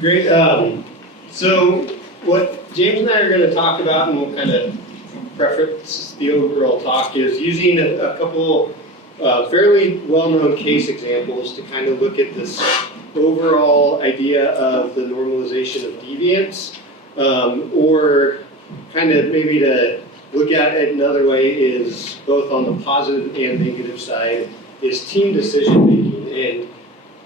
Great. So what James and I are going to talk about, and we'll kind of preface the overall talk, is using a couple fairly well-known case examples to kind of look at this overall idea of the normalization of deviance, or kind of maybe to look at it another way is both on the positive and negative side is team decision making. And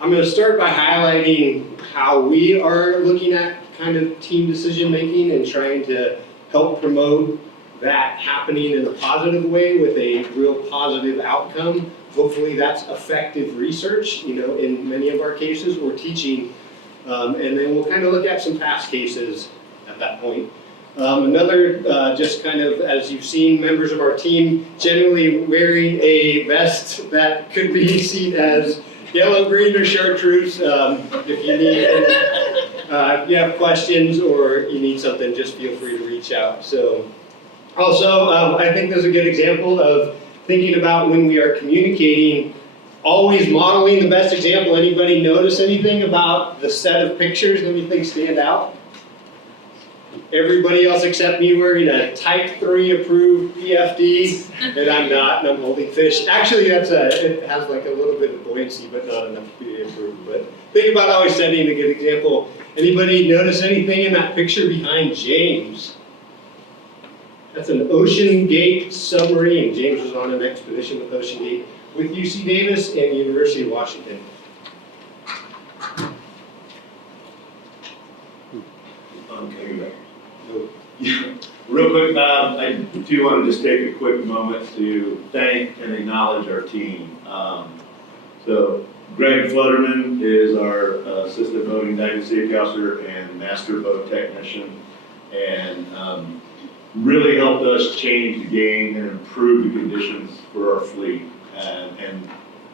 I'm going to start by highlighting how we are looking at kind of team decision making and trying to help promote that happening in a positive way with a real positive outcome. Hopefully that's effective research, in many of our cases, or teaching. And then we'll kind of look at some past cases at that point. Just kind of, as you've seen, members of our team generally wearing a vest that could be seen as yellow, green, or chartreuse. If you need, if you have questions or you need something, just feel free to reach out. So, also, I think there's a good example of thinking about when we are communicating, always modeling the best example. Anybody notice anything about the set of pictures? Anything stand out? Everybody else except me wearing a Type 3 approved PFD, and I'm not, and I'm holding fish. Actually, it has like a little bit of buoyancy, but not enough to be approved. But think about always setting a good example. Anybody notice anything in that picture behind James? That's an Ocean Gate submarine. James was on an expedition with Ocean Gate with UC Davis and University of Washington. Real quick, I do want to just take a quick moment to thank and acknowledge our team. So Greg Flutterman is our assistant boating diving safety officer and master boat technician, and really helped us change the game and improve the conditions for our fleet, and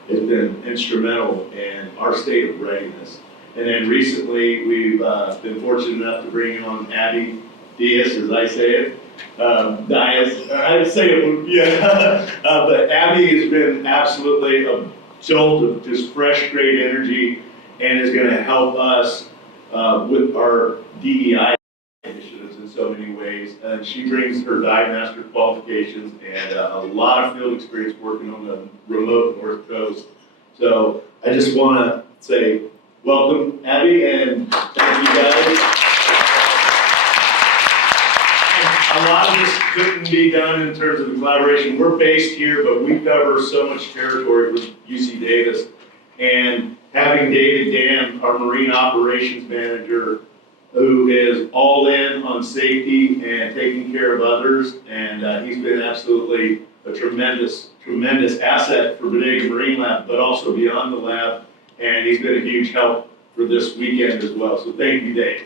has been instrumental in our state of readiness. And then recently, we've been fortunate enough to bring on Abby Diaz, as I say it. Diaz, I say it, yeah. But Abby has been absolutely a jolt of just fresh, great energy, and is going to help us with our DEI initiatives in so many ways. And she brings her dive master qualifications and a lot of field experience working on the remote North Coast. So I just want to say welcome, Abby, and thank you guys. A lot of this couldn't be done in terms of the collaboration. We're based here, but we cover so much territory with UC Davis. And having David Dam, our Marine Operations Manager, who is all in on safety and taking care of others, and he's been absolutely a tremendous asset for Bodega Marine Lab, but also beyond the lab, and he's been a huge help for this weekend as well. So thank you, Dave.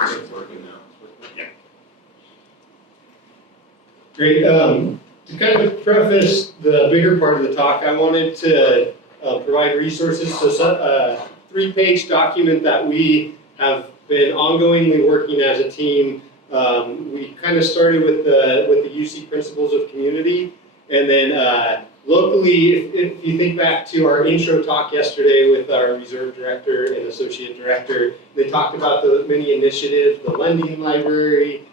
It's working now. Yeah. Great. To kind of preface the bigger part of the talk, I wanted to provide resources. So a 3-page document that we have been ongoingly working as a team. We kind of started with the UC Principles of Community, and then locally, if you think back to our intro talk yesterday with our reserve director and associate director, they talked about the many initiatives, the lending library,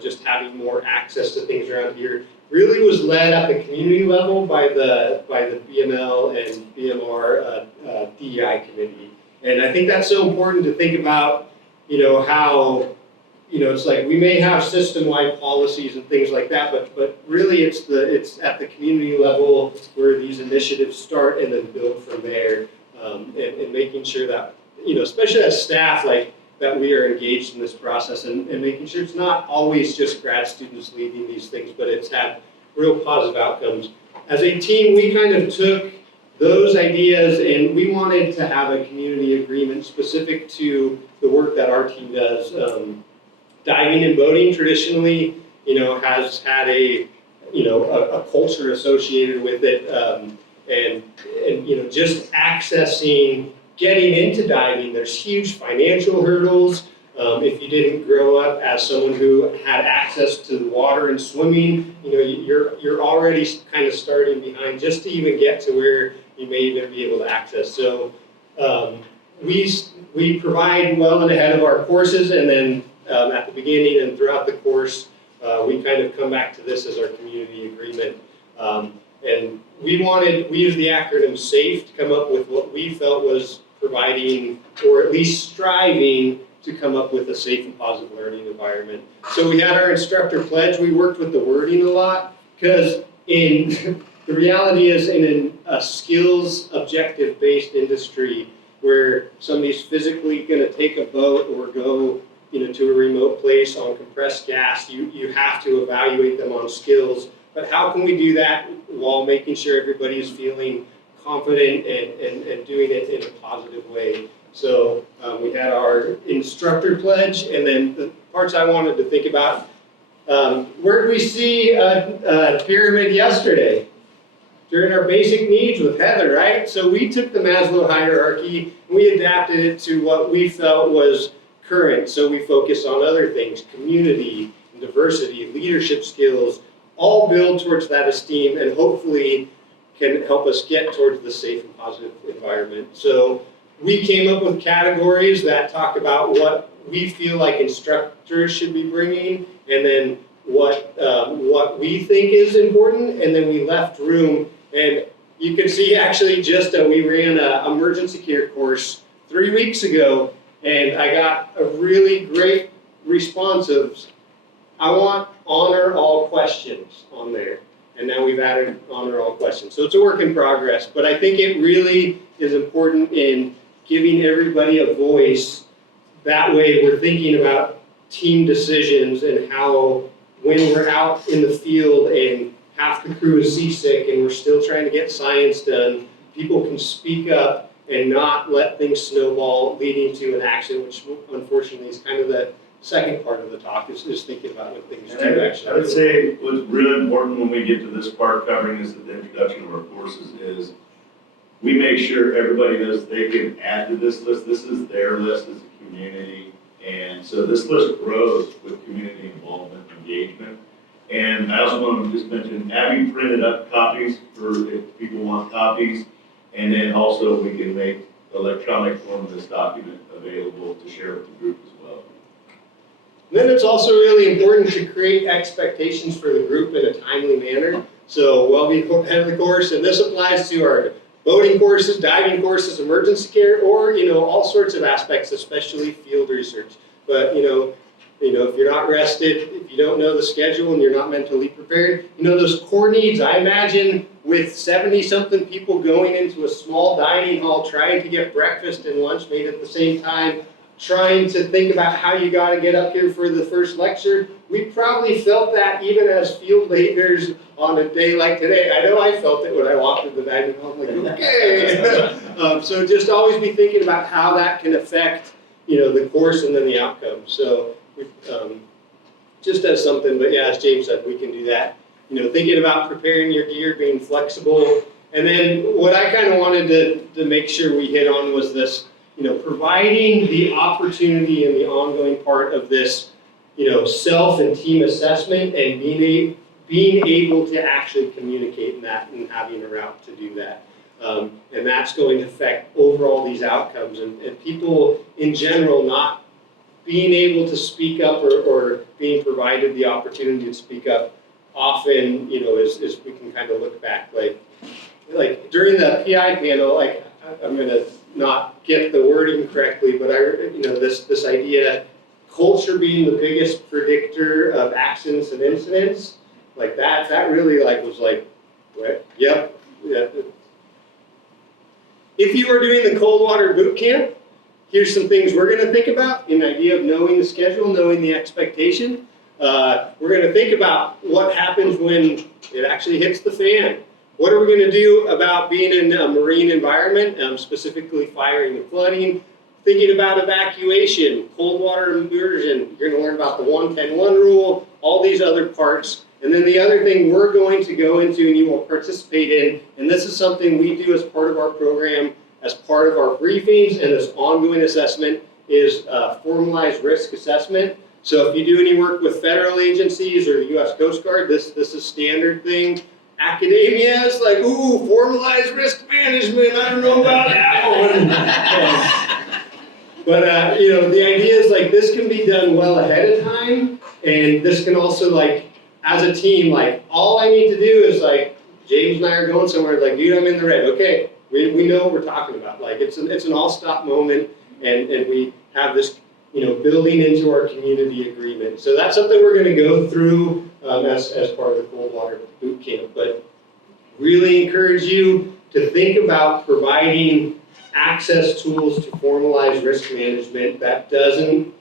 just having more access to things around here. Really was led at the community level by the BML and BMR DEI committee. And I think that's so important to think about, how, it's like we may have system-wide policies and things like that, but really it's at the community level where these initiatives start and then build from there, and making sure that, especially as staff, that we are engaged in this process and making sure it's not always just grad students leading these things, but it's had real positive outcomes. As a team, we kind of took those ideas and we wanted to have a community agreement specific to the work that our team does. Diving and boating traditionally, has had a culture associated with it, and just accessing, getting into diving, there's huge financial hurdles. If you didn't grow up as someone who had access to the water and swimming, you're already kind of starting behind just to even get to where you may even be able to access. So we provide well and ahead of our courses, and then at the beginning and throughout the course, we kind of come back to this as our community agreement. And we used the acronym SAFE to come up with what we felt was providing, or at least striving to come up with a safe and positive learning environment. So we had our instructor pledge. We worked with the wording a lot, because the reality is, in a skills objective based industry where somebody's physically going to take a boat or go to a remote place on compressed gas, you have to evaluate them on skills. But how can we do that while making sure everybody is feeling confident and doing it in a positive way? So we had our instructor pledge, and then the parts I wanted to think about. Where did we see a pyramid yesterday? During our basic needs with Heather, right? So we took the Maslow hierarchy and we adapted it to what we felt was current. So we focused on other things, community, diversity, leadership skills, all build towards that esteem and hopefully can help us get towards the safe and positive environment. So we came up with categories that talk about what we feel like instructors should be bringing, and then what we think is important, and then we left room. And you can see actually we ran an emergency care course 3 weeks ago, and I got a really great response of, I want honor all questions on there. And now we've added honor all questions. So it's a work in progress, but I think it really is important in giving everybody a voice. That way we're thinking about team decisions and how, when we're out in the field and half the crew is seasick and we're still trying to get science done, people can speak up and not let things snowball, leading to an action, which unfortunately is kind of the second part of the talk, is thinking about when things do actually. I would say what's really important when we get to this part covering is the introduction of our courses is we make sure everybody knows they can add to this list. This is their list as a community. And so this list grows with community involvement, engagement. And I also want to just mention, Abby printed up copies for if people want copies. And then also we can make the electronic form of this document available to share with the group as well. Then it's also really important to create expectations for the group in a timely manner. So while we have the course, and this applies to our boating courses, diving courses, emergency care, or all sorts of aspects, especially field research. But if you're not rested, if you don't know the schedule and you're not mentally prepared, those core needs. I imagine with 70-something people going into a small dining hall, trying to get breakfast and lunch made at the same time, trying to think about how you got to get up here for the first lecture. We probably felt that even as field leaders on a day like today. I know I felt it when I walked into the dining hall. I'm like, okay. So just always be thinking about how that can affect, the course and then the outcome. So just as something, but yeah, as James said, we can do that. Thinking about preparing your gear, being flexible. And then what I kind of wanted to make sure we hit on was this, providing the opportunity and the ongoing part of this, self and team assessment, and being able to actually communicate in that and having a route to do that. And that's going to affect overall these outcomes, and people in general not being able to speak up or being provided the opportunity to speak up often, is we can kind of look back, like during the PI panel, I'm going to not get the wording correctly, but this idea, culture being the biggest predictor of accidents and incidents, like that really was like, what? Yep. Yeah. If you were doing the cold water boot camp, here's some things we're going to think about, an idea of knowing the schedule, knowing the expectation. We're going to think about what happens when it actually hits the fan. What are we going to do about being in a marine environment, specifically firing and flooding? Thinking about evacuation, cold water immersion. You're going to learn about the 1-10-1 rule, all these other parts. And then the other thing we're going to go into and you will participate in, and this is something we do as part of our program, as part of our briefings and this ongoing assessment, is formalized risk assessment. So if you do any work with federal agencies or the U.S. Coast Guard, this is standard thing. academia is like, ooh, formalized risk management, I don't know about that one. But you know, the idea is like this can be done well ahead of time, and this can also like, as a team, like all I need to do is like, James and I are going somewhere, like, dude, I'm in the red. Okay, we know what we're talking about. Like it's an all-stop moment, and we have this, you know, building into our community agreement. So that's something we're going to go through as part of the cold water boot camp. But really encourage you to think about providing access tools to formalize risk management that doesn't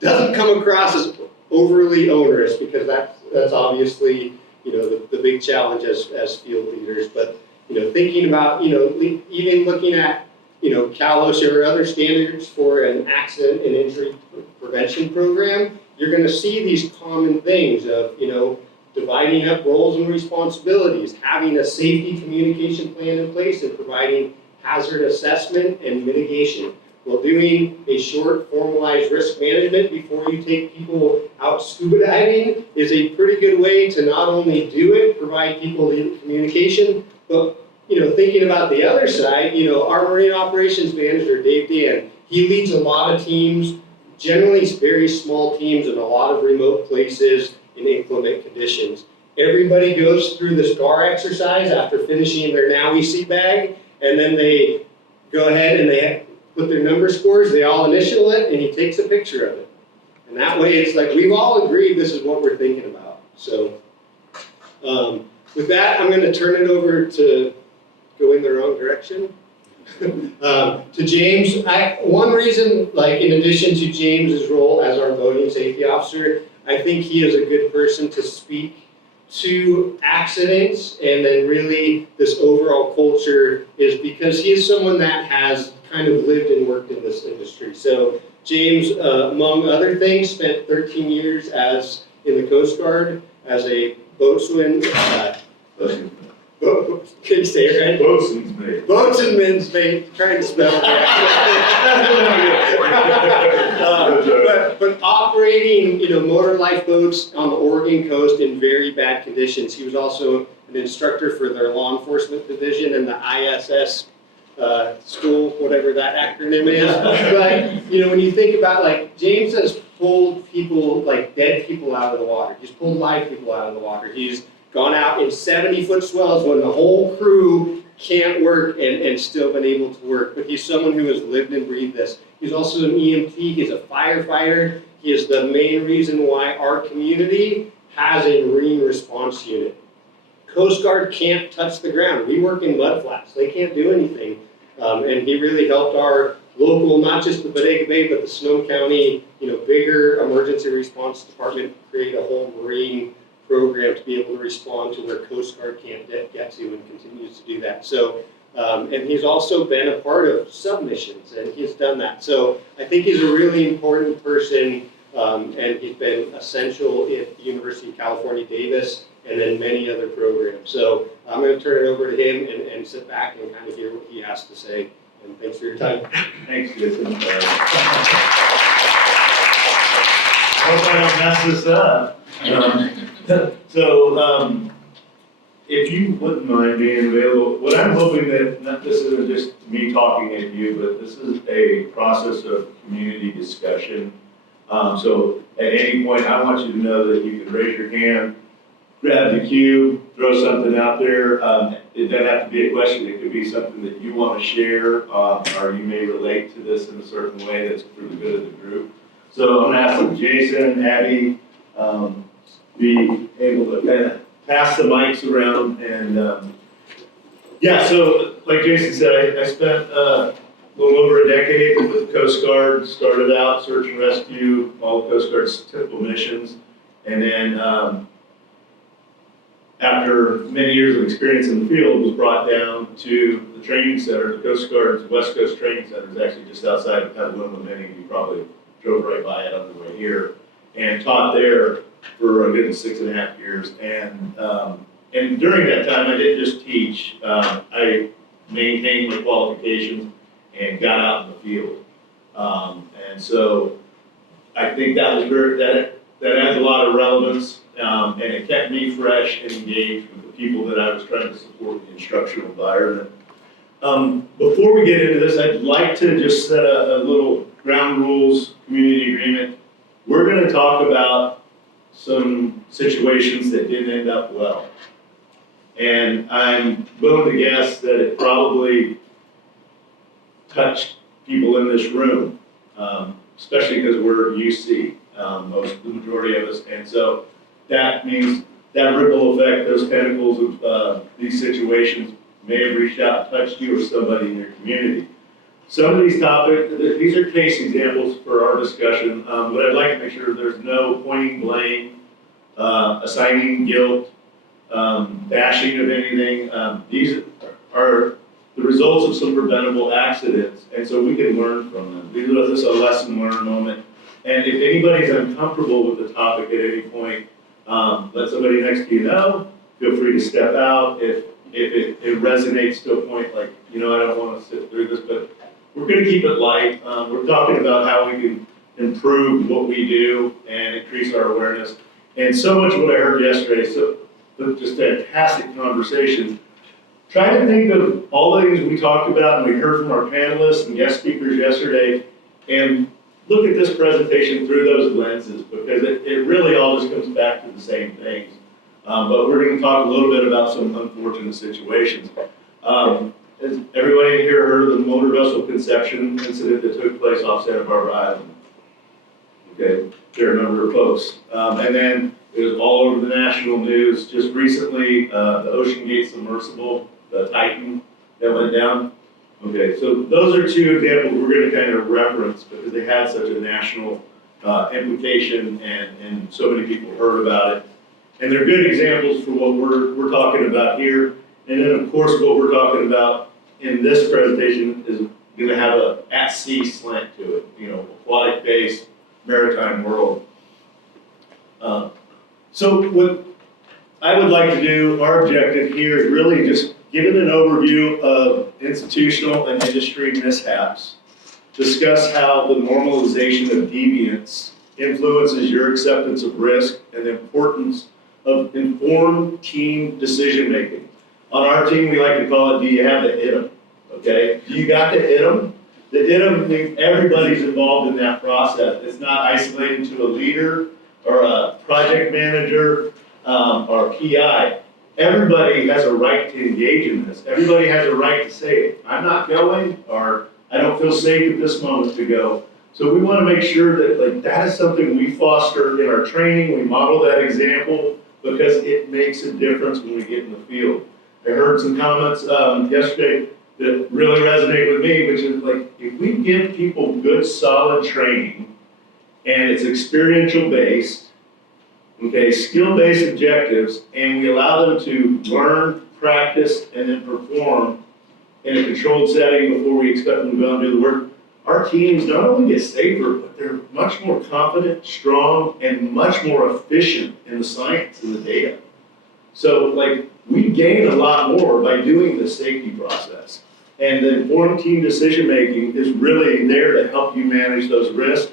come across as overly onerous, because that's obviously, you know, the big challenge as field leaders. But you know, thinking about, you know, even looking at, you know, Cal OSHA or other standards for an accident and injury prevention program, you're going to see these common things of, you know, dividing up roles and responsibilities, having a safety communication plan in place, and providing hazard assessment and mitigation. Well, doing a short formalized risk management before you take people out scuba diving is a pretty good way to not only do it, provide people the communication, but you know, thinking about the other side, you know, our marine operations manager, Dave Dan, he leads a lot of teams, generally very small teams in a lot of remote places in inclement conditions. Everybody goes through the SCAR exercise after finishing their NAUI seat bag, and then they go ahead and they put their number scores, they all initial it, and he takes a picture of it. And that way it's like, we've all agreed this is what we're thinking about. So with that, I'm gonna turn it over to go in the wrong direction. To James, one reason, like in addition to James's role as our boating safety officer, I think he is a good person to speak to accidents and then really this overall culture, is because he is someone that has kind of lived and worked in this industry. So James, among other things, spent 13 years in the Coast Guard as a boatswain. Can you say it right? Boatswain's mate. Boatswain's mate, trying to spell it right. But operating, you know, motor lifeboats on the Oregon coast in very bad conditions. He was also an instructor for their law enforcement division in the ISS school, whatever that acronym is. But, you know, when you think about, like, James has pulled people, like dead people out of the water. He's pulled live people out of the water. He's gone out in 70-foot swells when the whole crew can't work and still been able to work. But he's someone who has lived and breathed this. He's also an EMT, he's a firefighter. He is the main reason why our community has a marine response unit. Coast Guard can't touch the ground. We work in mud flats. They can't do anything. And he really helped our local, not just the Bodega Bay, but the Snow County, you know, bigger emergency response department create a whole marine program to be able to respond to where Coast Guard can't get to, and continues to do that. So, and he's also been a part of submissions, and he's done that. So I think he's a really important person, and he's been essential at the University of California, Davis, and then many other programs. So I'm going to turn it over to him and sit back and kind of hear what he has to say. And thanks for your time. Thanks, Jason. I hope I don't mess this up. If you wouldn't mind being available, what I'm hoping that this isn't just me talking at you, but this is a process of community discussion. So at any point, I want you to know that you can raise your hand, grab the cue, throw something out there. It doesn't have to be a question. It could be something that you want to share, or you may relate to this in a certain way that's for the good of the group. So I'm going to ask Jason, Abby, be able to kind of pass the mics around. And yeah, so like Jason said, I spent a little over a decade with the Coast Guard. Started out search and rescue, all the Coast Guard's typical missions. And then after many years of experience in the field, was brought down to the training center. The Coast Guard's West Coast Training Center is actually just outside of Petaluma, Many of you probably drove right by it on the way here, and taught there for a good 6.5 years. And during that time, I didn't just teach. I maintained my qualifications and got out in the field. And so I think that was that adds a lot of relevance, and it kept me fresh and engaged with the people that I was trying to support in the instructional environment. Before we get into this, I'd like to just set a little ground rules community agreement. We're going to talk about some situations that didn't end up well. And I'm willing to guess that it probably touched people in this room, especially because we're UC, the majority of us. And so that means that ripple effect, those tentacles of these situations may have reached out and touched you or somebody in your community. Some of these topics, these are case examples for our discussion, but I'd like to make sure there's no pointing blame, assigning guilt, bashing of anything. These are the results of some preventable accidents, and so we can learn from them. This is a lesson learned moment. And if anybody's uncomfortable with the topic at any point, let somebody next to you know. Feel free to step out if it resonates to a point like, I don't want to sit through this, but we're going to keep it light. We're talking about how we can improve what we do and increase our awareness. And so much of what I heard yesterday, just fantastic conversation. Try to think of all the things we talked about and we heard from our panelists and guest speakers yesterday, and look at this presentation through those lenses, because it really all just comes back to the same things. But we're going to talk a little bit about some unfortunate situations. Has everybody here heard of the motor vessel conception incident that took place off Santa Barbara Island? Okay, there are a number of folks. And then it was all over the national news just recently, the Ocean Gate submersible, the Titan that went down. Okay, so those are two examples we're going to kind of reference because they had such a national implication and so many people heard about it. And they're good examples for what we're talking about here. And then of course what we're talking about in this presentation is going to have a at-sea slant to it, aquatic-based maritime world. So what I would like to do, our objective here is really just giving an overview of institutional and industry mishaps, discuss how the normalization of deviance influences your acceptance of risk and the importance of informed team decision-making. On our team, we like to call it, do you have the Herum? Okay, do you got the Herum? The Herum means everybody's involved in that process. It's not isolated to a leader or a project manager or a PI. Everybody has a right to engage in this. Everybody has a right to say, I'm not going, or I don't feel safe at this moment to go. So we want to make sure that that is something we foster in our training. We model that example because it makes a difference when we get in the field. I heard some comments yesterday that really resonate with me, which is if we give people good, solid training and it's experiential based, okay, skill-based objectives, and we allow them to learn, practice, and then perform in a controlled setting before we expect them to go and do the work, our teams not only get safer, but they're much more confident, strong, and much more efficient in the science and the data. So we gain a lot more by doing the safety process. And the informed team decision-making is really there to help you manage those risks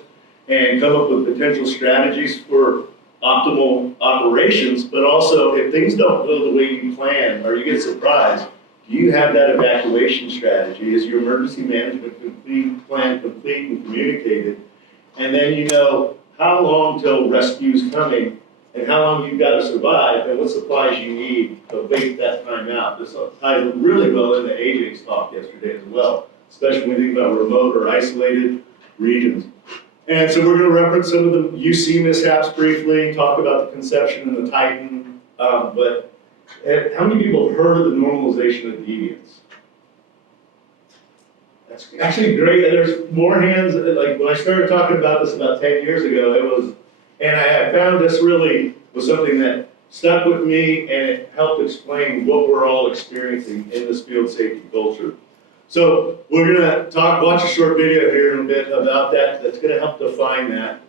and come up with potential strategies for optimal operations, but also if things don't go the way you plan or you get surprised, do you have that evacuation strategy? Is your emergency management plan complete and communicated? And then you know how long till rescue is coming and how long you've got to survive and what supplies you need to wait that time out. This ties really well into AJ's talk yesterday as well, especially when you think about remote or isolated regions. And so we're going to reference some of the UC mishaps briefly, talk about the conception and the Titan, but how many people have heard of the normalization of deviance? That's actually great. There's more hands. When I started talking about this about 10 years ago, and I found this really was something that stuck with me and it helped explain what we're all experiencing in this field safety culture. So we're going to watch a short video here in a bit about that. That's going to help define that.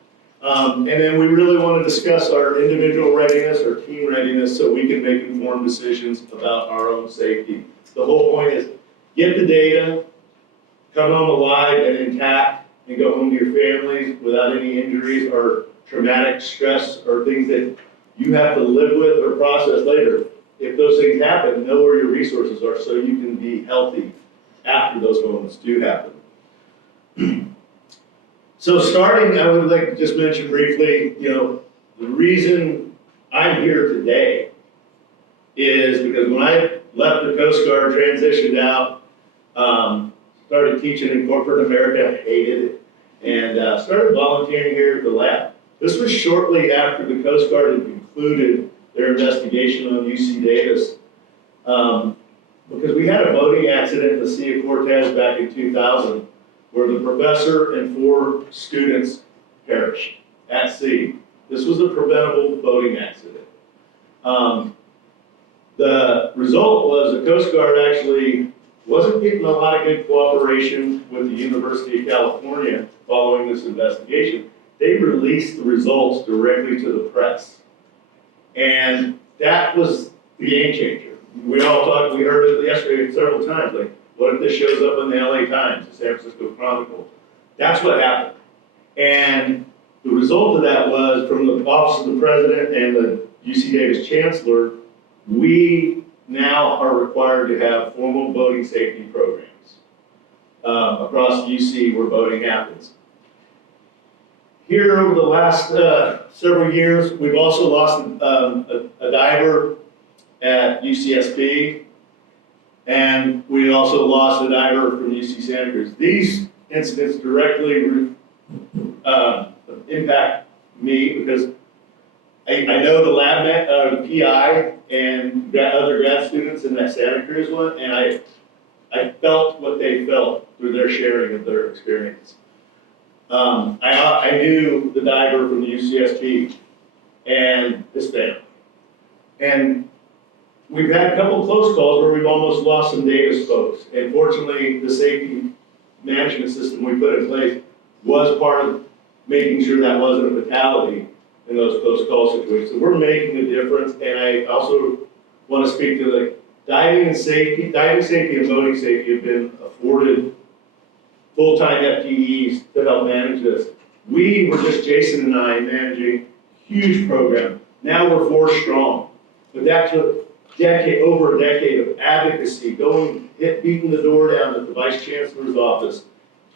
And then we really want to discuss our individual readiness, our team readiness, so we can make informed decisions about our own safety. The whole point is get the data, come home alive and intact, and go home to your families without any injuries or traumatic stress or things that you have to live with or process later. if those things happen, know where your resources are so you can be healthy after those moments do happen. So starting, I would like to just mention briefly, the reason I'm here today is because when I left the Coast Guard, transitioned out, started teaching in corporate America, hated it, and started volunteering here at the lab. This was shortly after the Coast Guard had concluded their investigation on UC Davis, because we had a boating accident in the Sea of Cortez back in 2000, where the professor and 4 students perished at sea. This was a preventable boating accident. The result was the Coast Guard actually wasn't getting a lot of good cooperation with the University of California following this investigation. They released the results directly to the press. And that was the game changer. We heard it yesterday several times, like, what if this shows up in the LA Times, the San Francisco Chronicle? That's what happened. And the result of that was, from the Office of the President and the UC Davis Chancellor, we now are required to have formal boating safety programs across UC where boating happens. Here over the last several years, we've also lost a diver at UCSB, and we also lost a diver from UC Santa Cruz. These incidents directly impact me because I know the lab the PI and other grad students in that Santa Cruz one, and I felt what they felt through their sharing of their experience. I knew the diver from the UCSB and his family. And we've had a couple of close calls where we've almost lost some Davis folks. And fortunately, the safety management system we put in place was part of making sure that wasn't a fatality in those close call situations. So we're making a difference. And I also want to speak to the diving safety and boating safety have been afforded full-time FTEs to help manage this. We were just, Jason and I, managing a huge program. Now we're 4 strong. But that took over a decade of advocacy, beating the door down at the Vice Chancellor's office,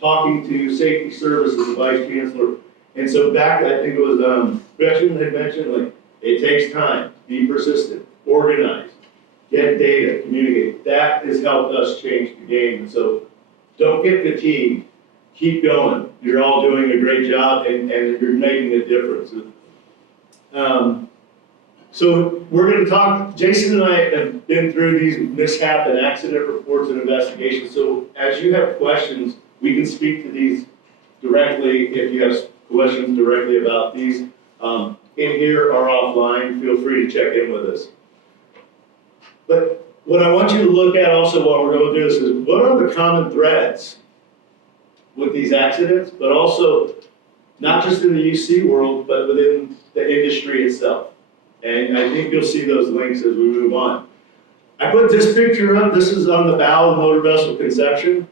talking to Safety Services, the Vice Chancellor. And so back, I think it was Gretchen had mentioned, like, it takes time, be persistent, organize, get data, communicate. That has helped us change the game. And so don't get fatigued. Keep going. You're all doing a great job, and you're making a difference. So we're going to talk. Jason and I have been through these mishap and accident reports and investigations. So as you have questions, we can speak to these directly. If you have questions directly about these, in here or offline, feel free to check in with us. But what I want you to look at also while we're going through this is, what are the common threads with these accidents, but also not just in the UC world, but within the industry itself. And I think you'll see those links as we move on. I put this picture up. This is on the bow of the motor vessel Conception.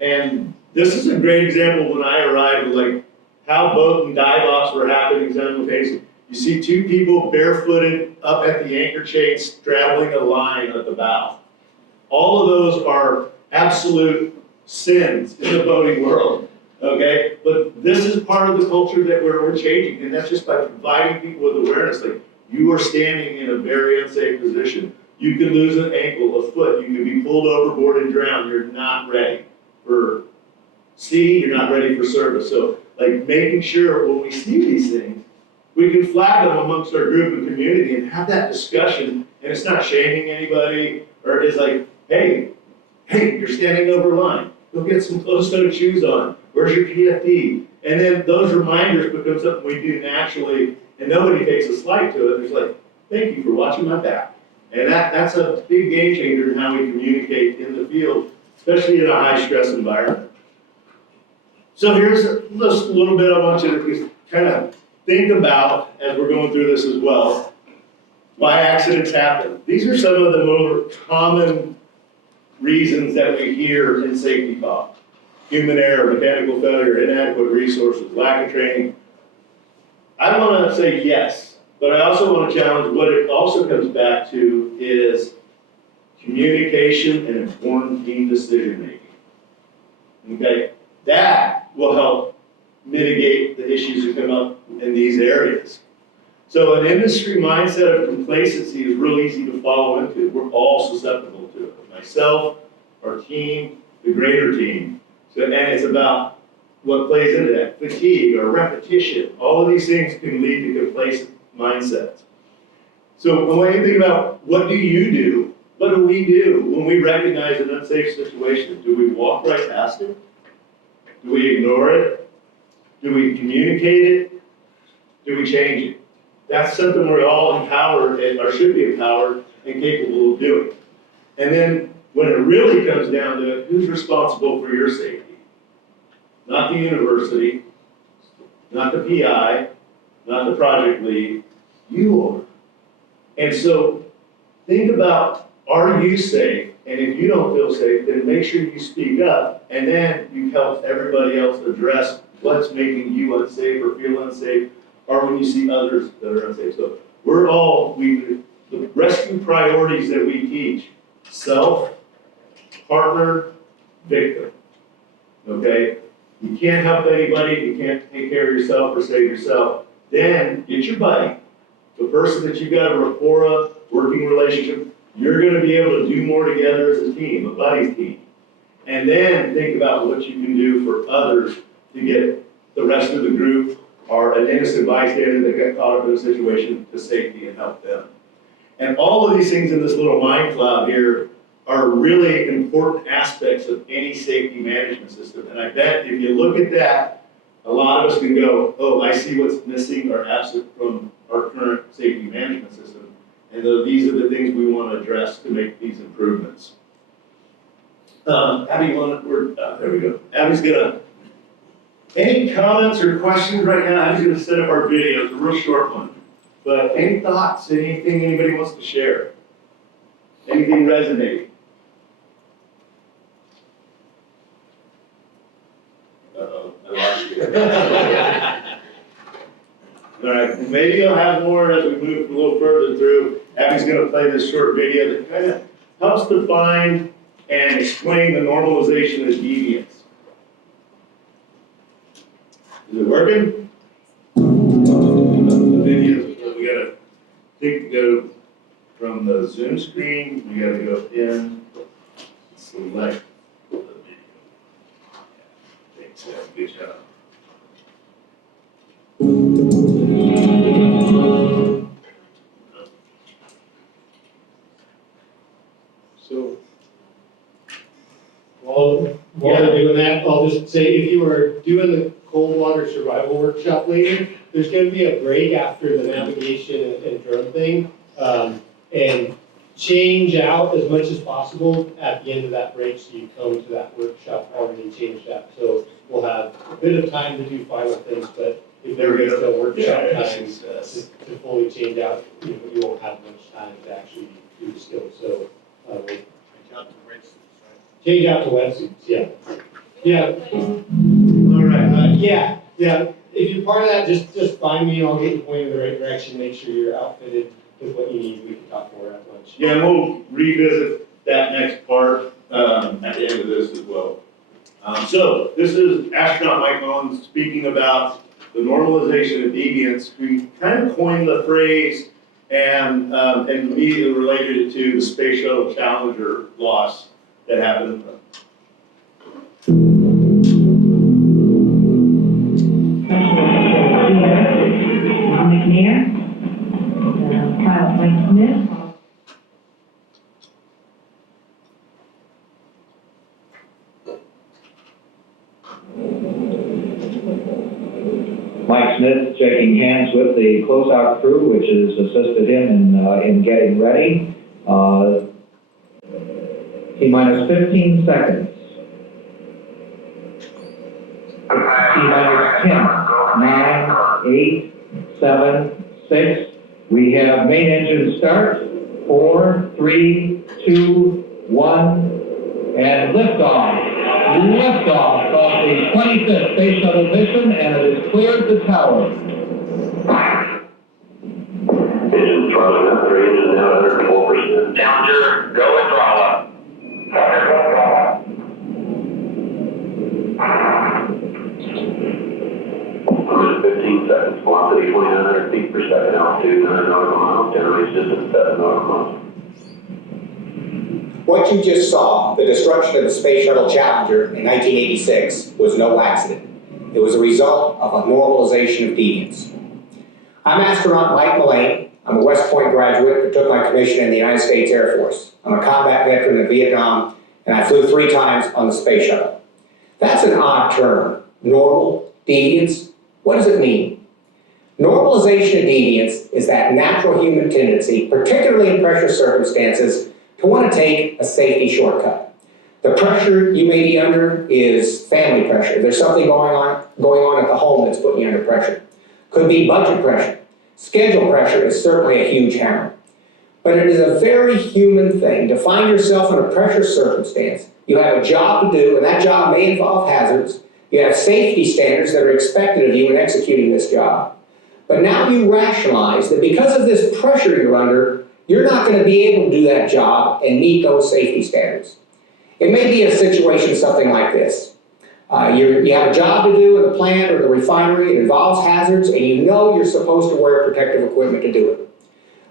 And this is a great example when I arrived of like how boat and dive offs were happening simultaneously. You see 2 people barefooted up at the anchor chain straddling a line at the bow. All of those are absolute sins in the boating world, okay? But this is part of the culture that we're changing, and that's just by providing people with awareness. Like, you are standing in a very unsafe position. You could lose an ankle, a foot, you could be pulled overboard and drowned. You're not ready for sea, you're not ready for service. So, like, making sure when we see these things, we can flag them amongst our group and community and have that discussion, and it's not shaming anybody, or it's like, hey, you're standing over a line. Go get some closed-toed shoes on. Where's your PFD? And then those reminders become something we do naturally, and nobody takes a slight to it. It's like, thank you for watching my back. And that's a big game changer in how we communicate in the field, especially in a high-stress environment. So here's just a little bit I want you to kind of think about as we're going through this as well. Why accidents happen. These are some of the more common reasons that we hear in safety talk. Human error, mechanical failure, inadequate resources, lack of training. I want to say yes, But I also want to challenge what it also comes back to is communication and informed team decision making. Okay, that will help mitigate the issues that come up in these areas. So an industry mindset of complacency is real easy to fall into. We're all susceptible to it. Myself, our team, the greater team. So, and it's about what plays into that, fatigue or repetition. All of these things can lead to complacent mindsets. So I want you to think about, what do you do? What do we do when we recognize an unsafe situation? Do we walk right past it? Do we ignore it? Do we communicate it? Do we change it? That's something we're all empowered, or should be empowered and capable of doing. And then when it really comes down to it, who's responsible for your safety? Not the university, not the PI, not the project lead, you are. And so think about, are you safe? And if you don't feel safe, then make sure you speak up, and then you help everybody else address what's making you unsafe or feel unsafe, or when you see others that are unsafe. So we're all, the rescue priorities that we teach: self, partner, victim. Okay? You can't help anybody, you can't take care of yourself or save yourself. Then get your buddy, the person that you've got a rapport, working relationship. You're going to be able to do more together as a team, a buddy's team. And then think about what you can do for others to get the rest of the group or an innocent bystander that got caught up in a situation to safety and help them. And all of these things in this little mind cloud here are really important aspects of any safety management system. And I bet if you look at that, a lot of us can go, oh, I see what's missing or absent from our current safety management system. And these are the things we want to address to make these improvements. Abby, there we go. Abby's gonna, any comments or questions right now? Abby's gonna set up our video. It's a real short one. But any thoughts, anything anybody wants to share? Anything resonate? Uh-oh, I lost you. All right, maybe you'll have more as we move a little further through. Abby's going to play this short video that kind of helps define and explain the normalization of deviance. Is it working? The video, we got to think, go from the Zoom screen, we got to go in, select the video. Thanks, Abby, good job. So, while they're doing that, I'll just say, if you are doing the cold water survival workshop later, there's going to be a break after the navigation and drone thing, and change out as much as possible at the end of that break, so you come to that workshop already changed out. So we'll have a bit of time to do final things, but if there is a workshop time to fully change out, you won't have much time to actually do the skills. So change out to wetsuits, yeah. Yeah. All right. Yeah. If you're part of that, just find me and I'll get you pointed in the right direction. Make sure you're outfitted with what you need. We can talk more at lunch. Yeah, we'll revisit that next part at the end of this as well. So this is astronaut Mike Mullins speaking about the normalization of deviance. We kind of coined the phrase and immediately related it to the Space Shuttle Challenger loss that happened. McNair, Kyle Frank Smith. Mike Smith shaking hands with the closeout crew, which has assisted him in getting ready. T-minus 15 seconds. T-minus 10, 9, 8, 7, 6. We have main engine start. 4, 3, 2, 1, and liftoff. Liftoff of the 25th Space Shuttle mission, and it has cleared the tower. Challenger, go and throttle up. Challenger, go and throttle up. 115 seconds, velocity 2,900 feet per second, altitude 9 nautical miles, generates distance 7 nautical miles. What you just saw, the destruction of the Space Shuttle Challenger in 1986, was no accident. It was a result of a normalization of deviance. I'm astronaut Mike Mullane. I'm a West Point graduate who took my commission in the United States Air Force. I'm a combat veteran of Vietnam, and I flew 3 times on the Space Shuttle. That's an odd term. Normal, deviance. What does it mean? Normalization of deviance is that natural human tendency, particularly in pressure circumstances, to want to take a safety shortcut. The pressure you may be under is family pressure. There's something going on at the home that's putting you under pressure. Could be budget pressure. Schedule pressure is certainly a huge hammer. But it is a very human thing to find yourself in a pressure circumstance. You have a job to do, and that job may involve hazards. You have safety standards that are expected of you in executing this job. But now you rationalize that because of this pressure you're under, you're not going to be able to do that job and meet those safety standards. It may be a situation something like this. You have a job to do in the plant or the refinery. It involves hazards, and you know you're supposed to wear protective equipment to do it.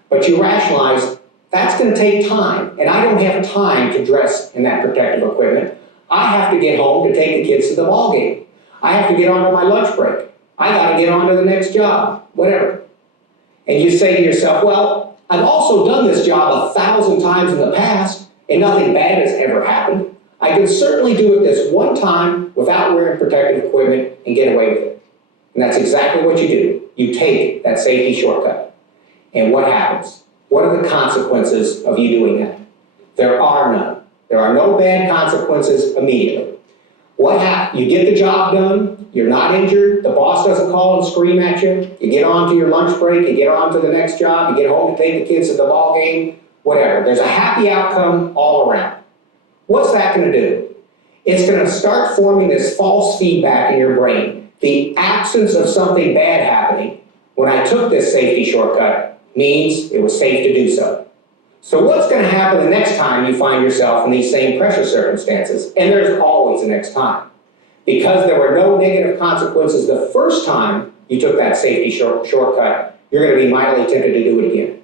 But you rationalize, that's going to take time, and I don't have time to dress in that protective equipment. I have to get home to take the kids to the ball game. I have to get onto my lunch break. I got to get on to the next job, whatever. And you say to yourself, well, I've also done this job 1,000 times in the past, and nothing bad has ever happened. I can certainly do it this one time without wearing protective equipment and get away with it. And that's exactly what you do. You take that safety shortcut. And what happens? What are the consequences of you doing that? There are none. There are no bad consequences immediately. What happens? You get the job done, you're not injured, the boss doesn't call and scream at you, you get on to your lunch break, you get on to the next job, you get home to take the kids to the ball game, whatever. There's a happy outcome all around. What's that going to do? It's going to start forming this false feedback in your brain. The absence of something bad happening when I took this safety shortcut means it was safe to do so. So what's going to happen the next time you find yourself in these same pressure circumstances? And there's always a next time. Because there were no negative consequences the first time you took that safety shortcut, you're going to be mildly tempted to do it again.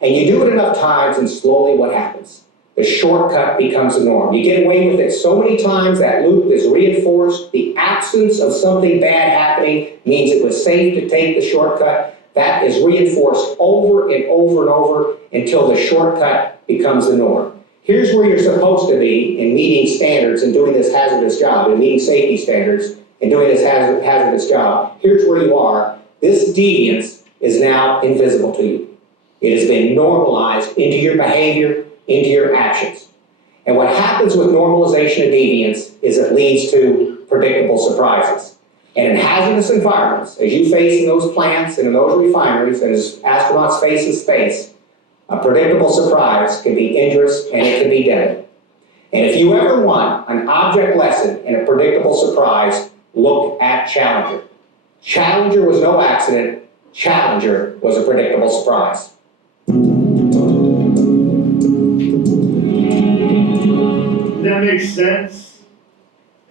And you do it enough times, and slowly what happens? The shortcut becomes the norm. You get away with it so many times, that loop is reinforced. The absence of something bad happening means it was safe to take the shortcut. That is reinforced over and over and over until the shortcut becomes the norm. Here's where you're supposed to be in meeting standards and doing this hazardous job, and meeting safety standards and doing this hazardous job. Here's where you are. This deviance is now invisible to you. It has been normalized into your behavior, into your actions. And what happens with normalization of deviance is it leads to predictable surprises. And in hazardous environments, as you face in those plants and in those refineries, and as astronauts face in space, a predictable surprise can be injurious and it can be deadly. And if you ever want an object lesson in a predictable surprise, look at Challenger. Challenger was no accident. Challenger was a predictable surprise. That makes sense.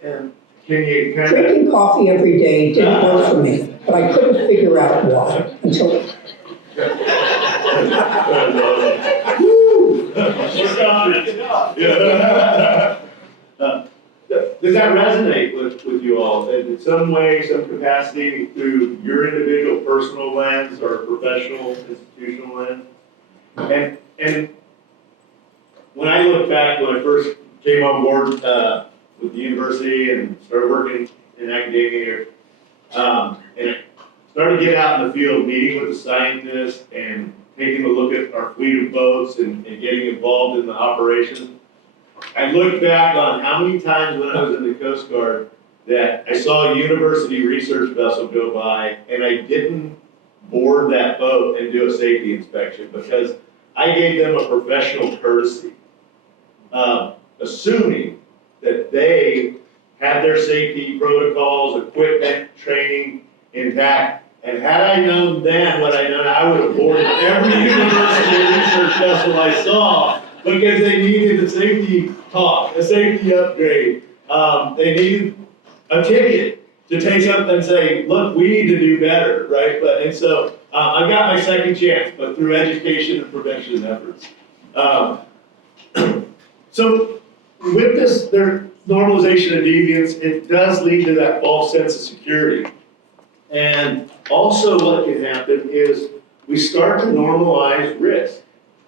And can you kind of? Drinking coffee every day didn't work for me, but I couldn't figure out why until. Does that resonate with you all in some way, some capacity, through your individual personal lens or professional institutional lens? And when I look back, when I first came on board with the university and started working in academia here, and I started getting out in the field, meeting with the scientists and taking a look at our fleet of boats and getting involved in the operation. I looked back on how many times when I was in the Coast Guard that I saw a university research vessel go by and I didn't board that boat and do a safety inspection because I gave them a professional courtesy, assuming that they had their safety protocols, equipment, training intact And had I known then what I know now, I would have boarded every university research vessel I saw because they needed a safety talk, a safety upgrade. They needed a ticket to take something and say, look, we need to do better, right? And so I got my second chance, but through education and prevention efforts. So with this, their normalization of deviance, it does lead to that false sense of security. And also what can happen is we start to normalize risk.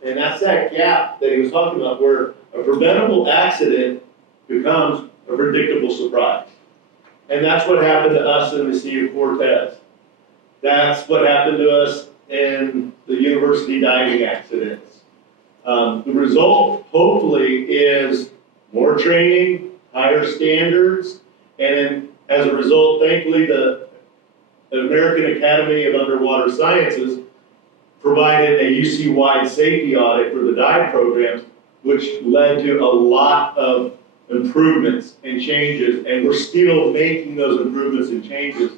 And that's that gap that he was talking about where a preventable accident becomes a predictable surprise. And that's what happened to us in the Sea of Cortez. That's what happened to us in the university diving accidents. The result, hopefully, is more training, higher standards, and as a result, thankfully, the American Academy of Underwater Sciences provided a UC-wide safety audit for the dive programs, which led to a lot of improvements and changes, and we're still making those improvements and changes.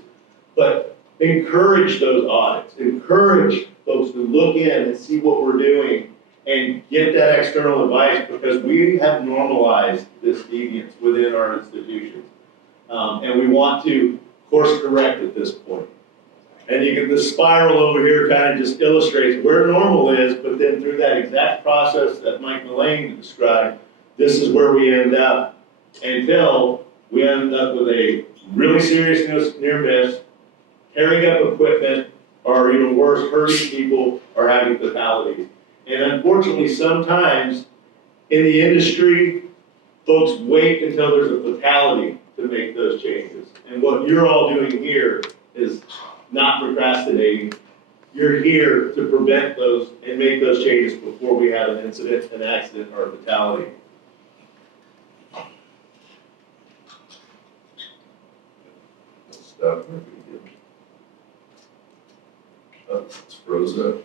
But encourage those audits, encourage folks to look in and see what we're doing and get that external advice because we have normalized this deviance within our institutions. And we want to course correct at this point. And you get the spiral over here kind of just illustrates where normal is, but then through that exact process that Mike Mullane described, this is where we end up until we end up with a really serious near miss, tearing up equipment, or even worse, hurting people or having fatalities. And unfortunately, sometimes in the industry, folks wait until there's a fatality to make those changes. And what you're all doing here is not procrastinating. You're here to prevent those and make those changes before we have an incident, an accident, or a fatality. Stuff. Oh, it's frozen up.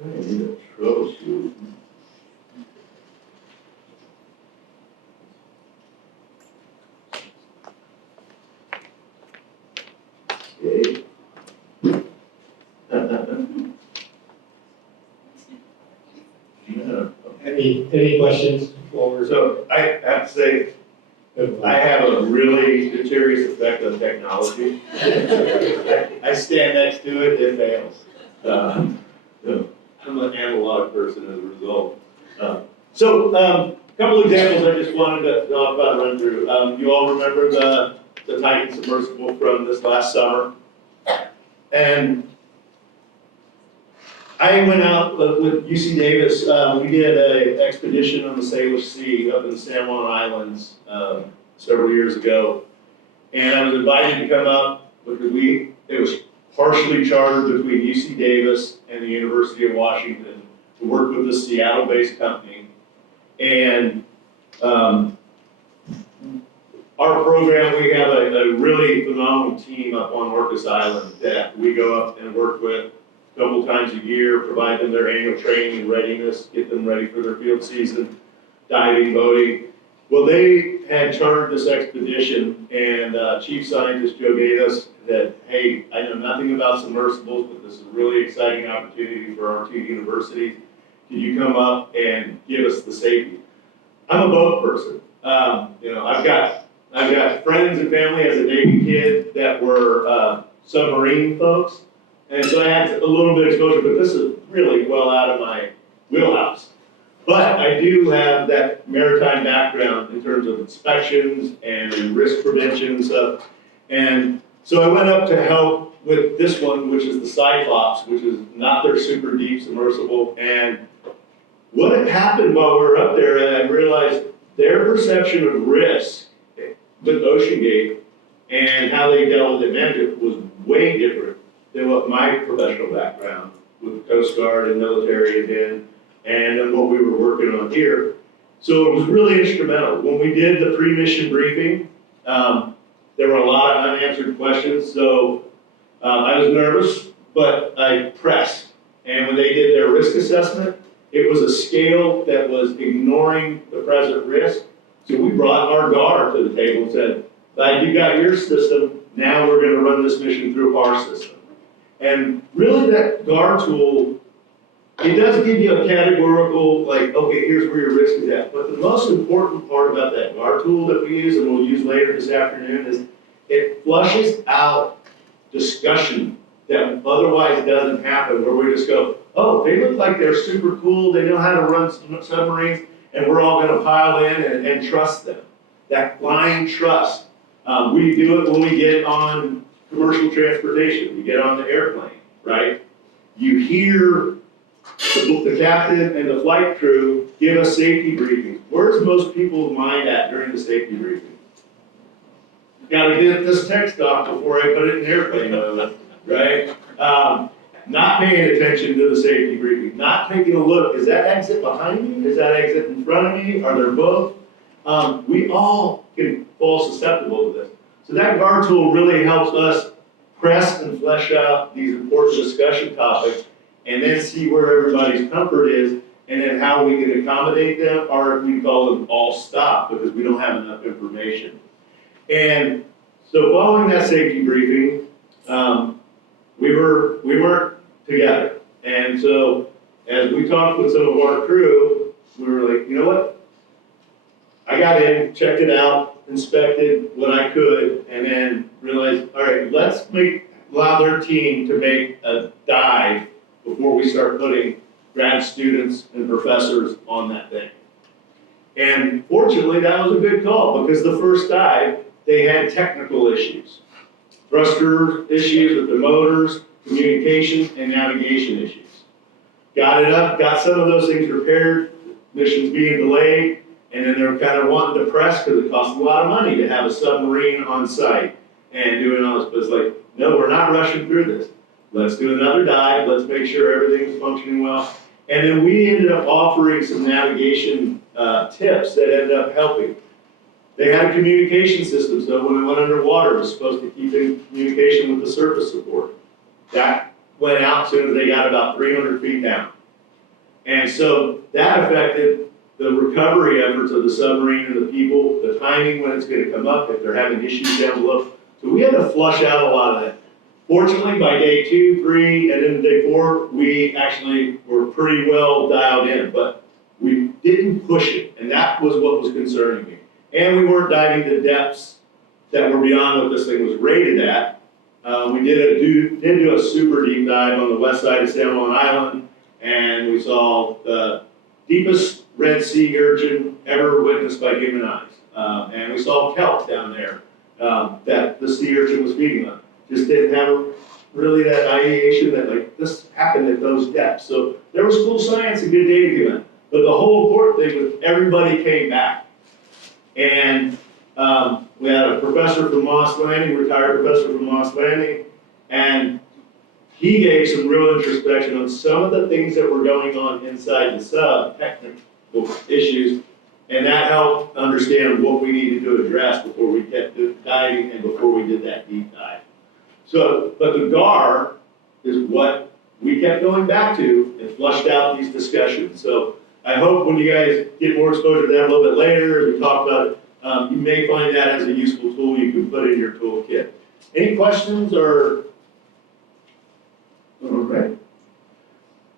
I need a troubleshoot. Okay. Yeah. Any questions? So I have to say, I have a really deteriorous effect on technology. I stand next to it, it fails. I'm an analog person as a result. A couple examples I just wanted to talk about, run through. You all remember the Titan submersible from this last summer? And I went out with UC Davis. We did an expedition on the Salish Sea up in the San Juan Islands several years ago. And I was invited to come up because it was partially chartered between UC Davis and the University of Washington to work with this Seattle-based company. And our program, we have a really phenomenal team up on Orcas Island that we go up and work with a couple times a year, provide them their annual training and readiness, get them ready for their field season, diving, boating. Well, they had chartered this expedition, and Chief Scientist Joe Gatos said, hey, I know nothing about submersibles, but this is a really exciting opportunity for our two universities. Can you come up and give us the safety? I'm a boat person. I've got friends and family as a Navy kid that were submarine folks, and so I had a little bit of exposure, but this is really well out of my wheelhouse. But I do have that maritime background in terms of inspections and risk prevention and stuff. And so I went up to help with this one, which is the Cyclops, which is not their super deep submersible. And what had happened while we were up there, and I realized their perception of risk with OceanGate and how they dealt with it, managed it, was way different than what my professional background with the Coast Guard and military had been, and then what we were working on here. So it was really instrumental. When we did the pre-mission briefing, there were a lot of unanswered questions, so I was nervous, but I pressed. And when they did their risk assessment, it was a scale that was ignoring the present risk. So we brought our GAR to the table and said, "Glad you got your system, now we're gonna run this mission through our system." And really that GAR tool, it does give you a categorical, like, okay, here's where your risk is at. But the most important part about that GAR tool that we use, and we'll use later this afternoon, is it flushes out discussion that otherwise doesn't happen, where we just go, oh, they look like they're super cool, they know how to run submarines, and we're all gonna pile in and trust them. That blind trust. We do it when we get on commercial transportation, we get on the airplane, right? You hear the captain and the flight crew give us safety briefings. Where's most people's mind at during the safety briefing? Gotta get this text off before I put it in airplane mode, right? Not paying attention to the safety briefing, not taking a look, is that exit behind me? Is that exit in front of me? Are there both? We all can fall susceptible to this. So that GAR tool really helps us press and flesh out these important discussion topics and then see where everybody's comfort is and then how we can accommodate them, or we call them all stop because we don't have enough information. And so following that safety briefing, we weren't together. And so as we talked with some of our crew, we were like, you know what? I got in, checked it out, inspected what I could, and then realized, all right, let's allow their team to make a dive before we start putting grad students and professors on that thing. And fortunately, that was a good call because the first dive, they had technical issues. Thruster issues with the motors, communication, and navigation issues. Got it up, got some of those things repaired, missions being delayed, and then they're kind of wanting to press because it costs a lot of money to have a submarine on site and doing all this. But it's like, no, we're not rushing through this. Let's do another dive, let's make sure everything's functioning well. And then we ended up offering some navigation tips that ended up helping. They had a communication system, so when it went underwater, it was supposed to keep in communication with the surface support. That went out as soon as they got about 300 feet down. And so that affected the recovery efforts of the submarine and the people, the timing when it's going to come up, if they're having issues down below. So we had to flush out a lot of that. Fortunately, by day 2, 3, and then day 4, we actually were pretty well dialed in, but we didn't push it, and that was what was concerning me. And we weren't diving to depths that were beyond what this thing was rated at. We did do a super deep dive on the west side of San Juan Island, and we saw the deepest red sea urchin ever witnessed by human eyes. And we saw kelp down there that the sea urchin was feeding on. Just didn't have really that ideation that like this happened at those depths. So there was cool science and good data given. But the whole important thing was everybody came back. And we had a professor from Moss Landing, retired professor from Moss Landing, and he gave some real introspection on some of the things that were going on inside the sub, technical issues, and that helped understand what we needed to address before we kept diving and before we did that deep dive. So, but the GAR is what we kept going back to and flushed out these discussions. So I hope when you guys get more exposure to that a little bit later, as we talk about it, you may find that as a useful tool you can put in your toolkit. Any questions or? All right.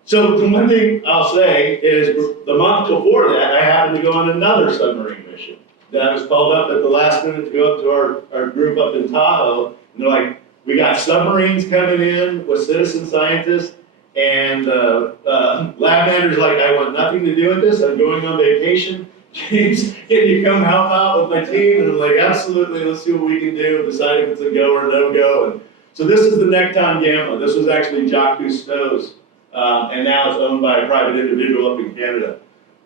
So the one thing I'll say is the month before that, I happened to go on another submarine mission. That was called up at the last minute to go up to our group up in Tahoe. And they're like, we got submarines coming in with citizen scientists, and lab manager's like, I want nothing to do with this. I'm going on vacation. James, can you come help out with my team? And I'm like, absolutely, let's see what we can do, decide if it's a go or no go. And so this is the Necton Gamma. This was actually Jacques Cousteau's, and now it's owned by a private individual up in Canada.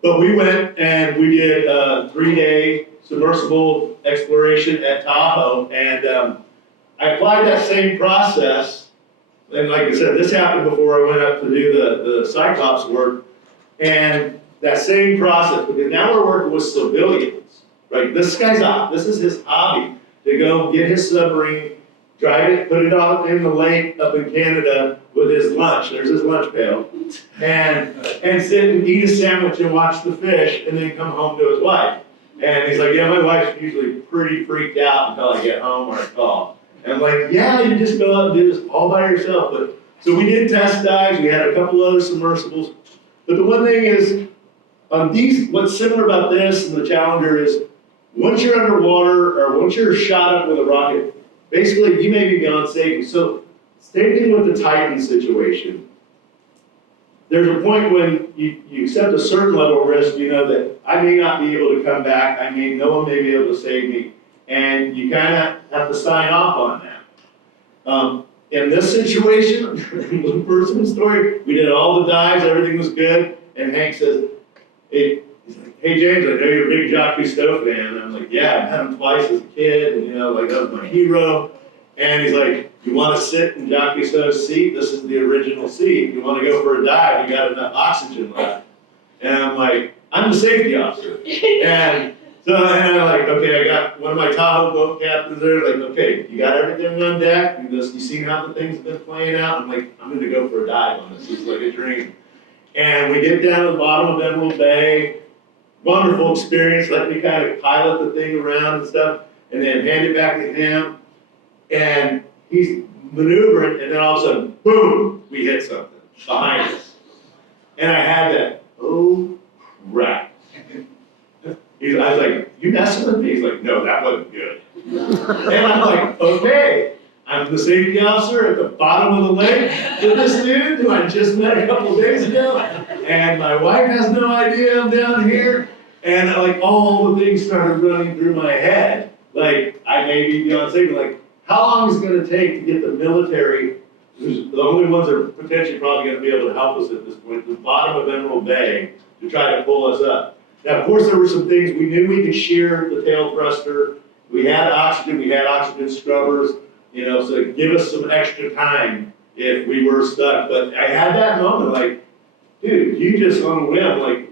But we went and we did a 3-day submersible exploration at Tahoe, and I applied that same process. And like I said, this happened before I went up to do the Cyclops work, and that same process, because now we're working with civilians, right? This is his hobby, to go get his submarine, drive it, put it out in the lake up in Canada with his lunch. There's his lunch pail. and sit and eat a sandwich and watch the fish and then come home to his wife. And he's like, yeah, my wife's usually pretty freaked out until I get home or I call. And I'm like, yeah, you just go out and do this all by yourself. But so we did test dives, we had a couple other submersibles. But the one thing is, on these, what's similar about this and the Challenger is, once you're underwater or once you're shot up with a rocket, basically you may be beyond safety. So same thing with the Titan situation. There's a point when you accept a certain level of risk, you know that I may not be able to come back, no one may be able to save me, and you kind of have to sign off on that. In this situation, the person's story, we did all the dives, everything was good, and Hank says, he's like, hey James, I know you're a big Jacques Cousteau fan. And I'm like, yeah, I met him twice as a kid, and that was my hero. And he's like, you want to sit in Jacques Cousteau's seat? This is the original seat. You want to go for a dive? You got enough oxygen left. And I'm like, I'm the safety officer. And so I'm like, okay, I got one of my Tahoe boat captains there, like, okay, you got everything on deck? You seen how the things have been playing out? I'm like, I'm going to go for a dive on this. It's like a dream. And we get down to the bottom of Emerald Bay. Wonderful experience, let me kind of pilot the thing around and stuff, and then hand it back to him. And he's maneuvering, and then all of a sudden, boom, we hit something behind us. And I had that, oh, crap. I was like, you messing with me? He's like, no, that wasn't good. And I'm like, okay, I'm the safety officer at the bottom of the lake with this dude who I just met a couple of days ago, and my wife has no idea I'm down here. And like all the things started running through my head. Like, I may be beyond safety, like, how long is it gonna take to get the military, who's the only ones that are potentially probably gonna be able to help us at this point, to the bottom of Emerald Bay to try to pull us up? Now, of course, there were some things, we knew we could shear the tail thruster, we had oxygen scrubbers, so give us some extra time if we were stuck. But I had that moment, like, dude, you just on a whim, like,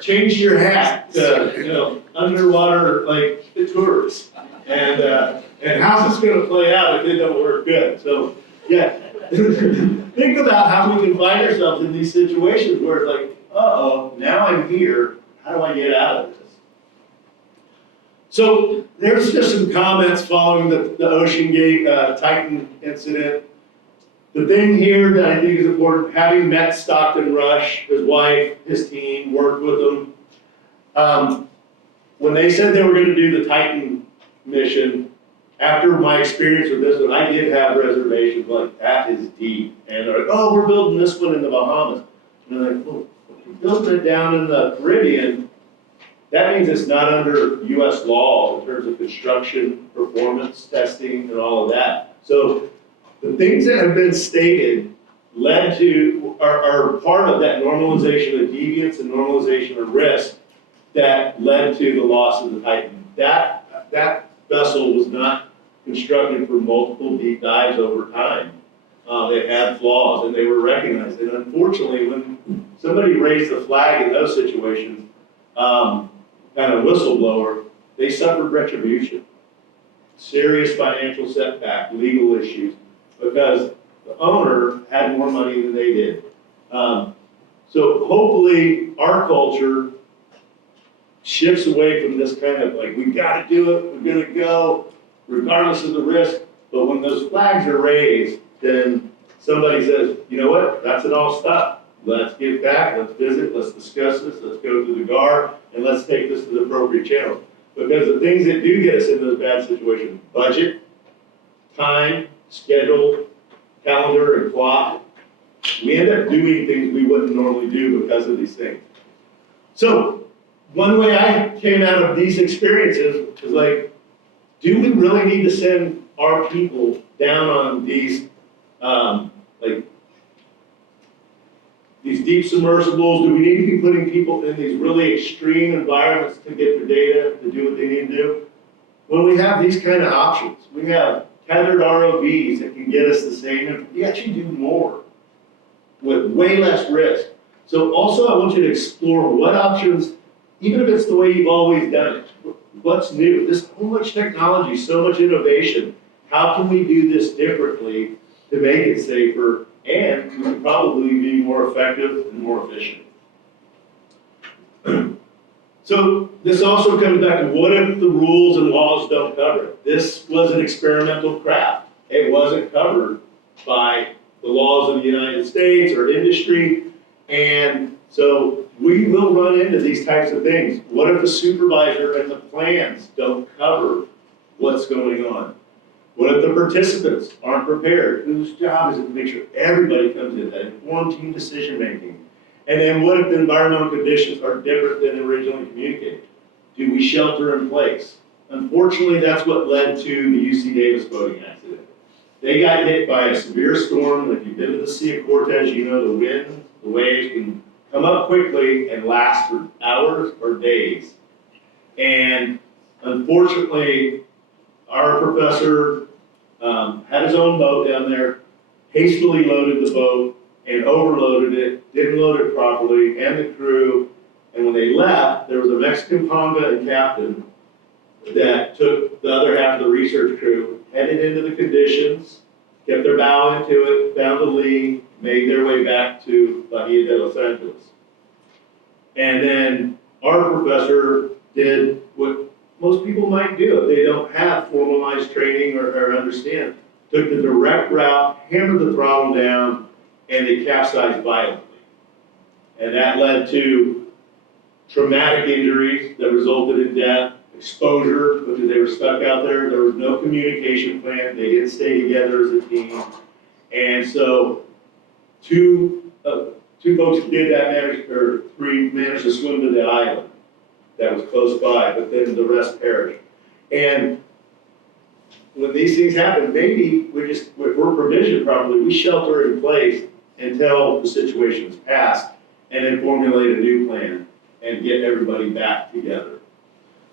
change your hat to, underwater, like, the tourists. And how's this gonna play out if it don't work good? So, yeah, think about how we can find ourselves in these situations where it's like, uh-oh, now I'm here, how do I get out of this? So, there's just some comments following the Ocean Gate Titan incident. The thing here that I think is important, having met Stockton Rush, his wife, his team, worked with them. When they said they were going to do the Titan mission, after my experience with this one, I did have reservations, like, that is deep. And they're like, oh, we're building this one in the Bahamas. And they're like, well, if you're building it down in the Caribbean, that means it's not under US law in terms of construction, performance testing, and all of that. So the things that have been stated led to, are part of that normalization of deviance and normalization of risk that led to the loss of the Titan. That vessel was not constructed for multiple deep dives over time. It had flaws and they were recognized. And unfortunately, when somebody raised the flag in those situations, kind of whistleblower, they suffered retribution. Serious financial setback, legal issues, because the owner had more money than they did. So hopefully our culture shifts away from this kind of like, we gotta do it, we're gonna go, regardless of the risk. But when those flags are raised, then somebody says, you know what, that's it all stop. Let's get back, let's visit, let's discuss this, let's go to the guard, and let's take this to the appropriate channel. Because the things that do get us into those bad situations, budget, time, schedule, calendar, and clock, we end up doing things we wouldn't normally do because of these things. So, one way I came out of these experiences was like, do we really need to send our people down on these, these deep submersibles? Do we need to be putting people in these really extreme environments to get their data, to do what they need to do? When we have these kind of options, we have tethered ROVs that can get us the same, and we actually do more with way less risk. So also I want you to explore what options, even if it's the way you've always done it, what's new? There's so much technology, so much innovation. How can we do this differently to make it safer and would probably be more effective and more efficient. So this also comes back to what if the rules and laws don't cover it? This was an experimental craft. It wasn't covered by the laws of the United States or industry. And so we will run into these types of things. What if the supervisor and the plans don't cover what's going on? What if the participants aren't prepared? Whose job is it to make sure everybody comes in, that informed team decision making? And then what if the environmental conditions are different than originally communicated? Do we shelter in place? Unfortunately, that's what led to the UC Davis boating accident. They got hit by a severe storm. If you've been to the Sea of Cortez, you know the wind, the waves can come up quickly and last for hours or days. And unfortunately, our professor had his own boat down there, hastily loaded the boat and overloaded it, didn't load it properly, and the crew. And when they left, there was a Mexican ponga and captain that took the other half of the research crew, headed into the conditions, kept their bow into it, found the lee, made their way back to Bahia de Los Angeles. And then our professor did what most people might do if they don't have formalized training or understand. Took the direct route, hammered the throttle down, and they capsized violently. And that led to traumatic injuries that resulted in death, exposure, because they were stuck out there. There was no communication plan. They didn't stay together as a team. And so two folks did that three managed to swim to the island that was close by, but then the rest perished. And when these things happen, maybe if we're provisioned properly, we shelter in place until the situation is passed, and then formulate a new plan and get everybody back together.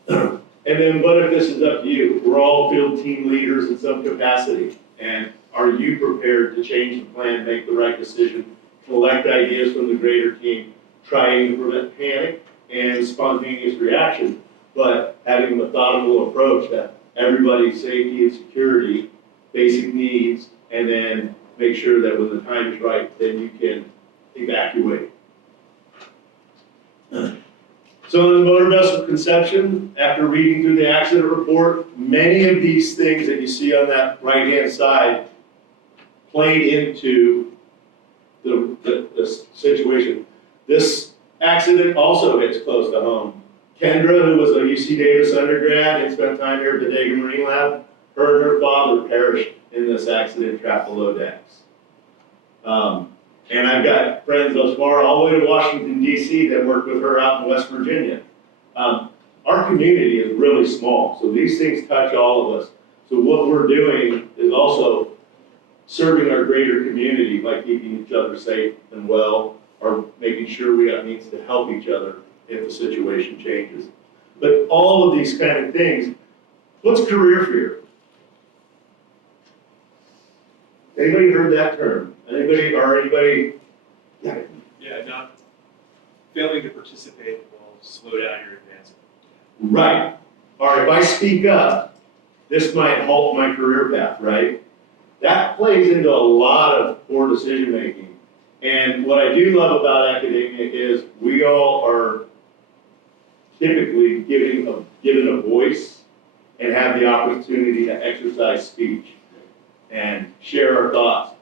And then what if this is up to you? We're all field team leaders in some capacity, and are you prepared to change the plan, make the right decision, collect ideas from the greater team, trying to prevent panic and spontaneous reaction, but having a methodical approach that everybody's safety and security, basic needs, and then make sure that when the time is right, then you can evacuate. So in the motor vessel conception, after reading through the accident report, many of these things that you see on that right-hand side played into the situation. This accident also hits close to home. Kendra, who was a UC Davis undergrad and spent time here at the Bodega Marine Lab, her and her father perished in this accident trapped below decks. And I've got friends thus far all the way to Washington, D.C. that worked with her out in West Virginia. Our community is really small, so these things touch all of us. So what we're doing is also serving our greater community by keeping each other safe and well, or making sure we have means to help each other if the situation changes. But all of these kind of things, what's career fear? Anybody heard that term? Anybody? Yeah, not failing to participate will slow down your advancement. Right. Or if I speak up, this might halt my career path, right? That plays into a lot of poor decision making. And what I do love about academia is we all are typically given a voice and have the opportunity to exercise speech and share our thoughts.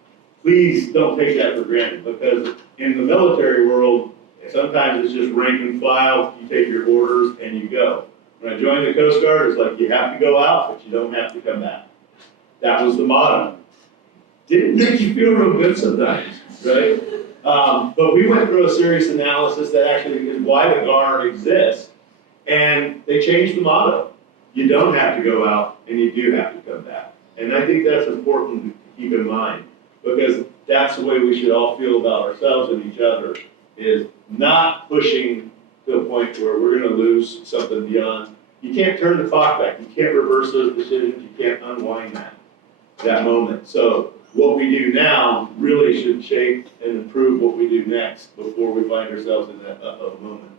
Please don't take that for granted, because in the military world, sometimes it's just rank and file, you take your orders and you go. When I joined the Coast Guard, it's like you have to go out, but you don't have to come back. That was the motto. Didn't make you feel real good sometimes, right? But we went through a serious analysis that actually is why the Guard exists, and they changed the motto. You don't have to go out, and you do have to come back. And I think that's important to keep in mind, because that's the way we should all feel about ourselves and each other, is not pushing to a point where we're gonna lose something beyond. You can't turn the clock back. You can't reverse those decisions. You can't unwind that moment. So what we do now really should shape and improve what we do next before we find ourselves in that moment.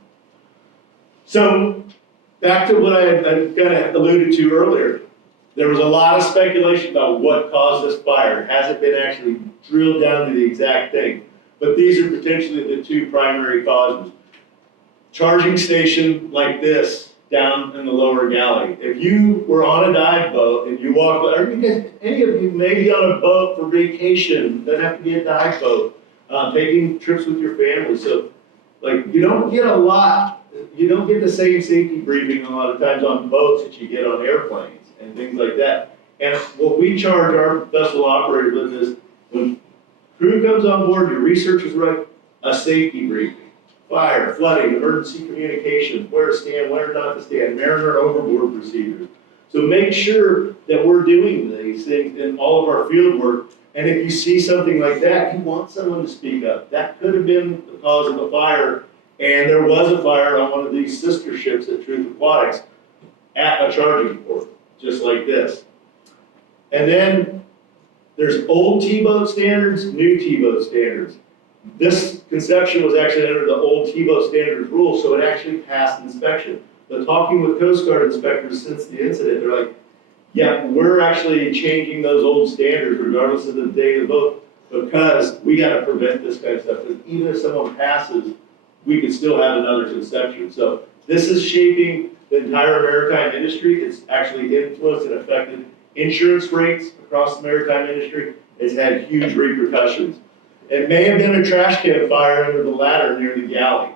So back to what I kind of alluded to earlier. There was a lot of speculation about what caused this fire. It hasn't been actually drilled down to the exact thing. but these are potentially the two primary causes. Charging station like this down in the lower galley. If you were on a dive boat and you walk, or you guys, any of you may be on a boat for vacation, doesn't have to be a dive boat, taking trips with your family. So, like, you don't get the same safety briefing a lot of times on boats that you get on airplanes and things like that. And what we charge our vessel operators with is, when crew comes on board, your research is right, a safety briefing. Fire, flooding, emergency communications, where to stand, where not to stand, mariner overboard procedures. So make sure that we're doing these things in all of our field work. And if you see something like that, you want someone to speak up. That could have been the cause of a fire, and there was a fire on one of these sister ships at Truth Aquatics at a charging port, just like this. And then there's old T-boat standards, new T-boat standards. This conception was actually under the old T-boat standards rules, so it actually passed inspection. But talking with Coast Guard inspectors since the incident, they're like, yeah, we're actually changing those old standards regardless of the date of the boat, because we gotta prevent this kind of stuff. Because even if someone passes, we could still have another conception. So this is shaping the entire maritime industry. It's actually influenced and affected insurance rates across the maritime industry. It's had huge repercussions. It may have been a trash can fire under the ladder near the galley.